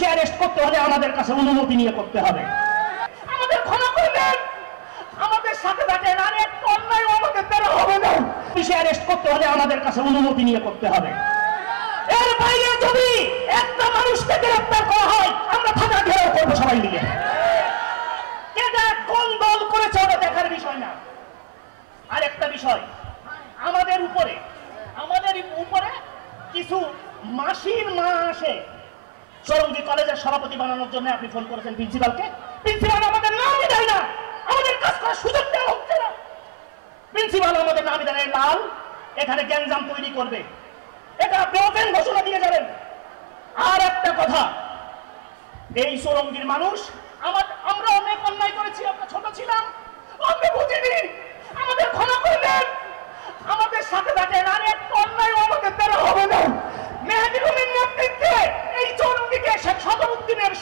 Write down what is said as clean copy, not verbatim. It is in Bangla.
পুলিশে অ্যারেস্ট করতে হলে আমাদের কাছে অনুমতি নিয়ে করতে হবে। আমাদের ক্ষমা করবেন, আমাদের সাথে থাকেন, আর একটা অন্যায় আমাদের দ্বারা হবে না। পুলিশে অ্যারেস্ট করতে হলে আমাদের কাছে অনুমতি নিয়ে করতে হবে। এর বাইরে যদি একটা মানুষকে গ্রেফতার করা হয়, আমরা থানা ঘেরাও করবো সবাই মিলে। এটা কোন দল করেছে ওটা দেখার বিষয় না। আর একটা বিষয়, আমাদের উপরে কিছু মাসির মা আসে চরঙ্গী কলেজের সভাপতি বানানোর জন্য। আপনি ফোন করেছেন প্রিন্সিপালকে, প্রিন্সিপাল আমাদের নামই দেয় না, আমাদের কাজ করার সুযোগ দেওয়া হচ্ছে না। প্রিন্সিপাল আমাদের নামই দেয় লাল এখানে গ্যাঞ্জাম তৈরি করবে, এটা আপনি ওপেন ঘোষণা দিয়ে যাবেন। আর একটা কথা, এই চরঙ্গীর মানুষ আমরা অনেক অন্যায় করেছি, আমরা ছোট ছিলাম, আমরা বুঝিনি, আমাদের ক্ষমা করবেন, আমাদের সাথে থাকেন, আর একটা অন্যায় আমাদের দ্বারা হবে না। মেহেদী রুমির নেতৃত্বে এই চরঙ্গীকে শেখ সদরুদ্দিনের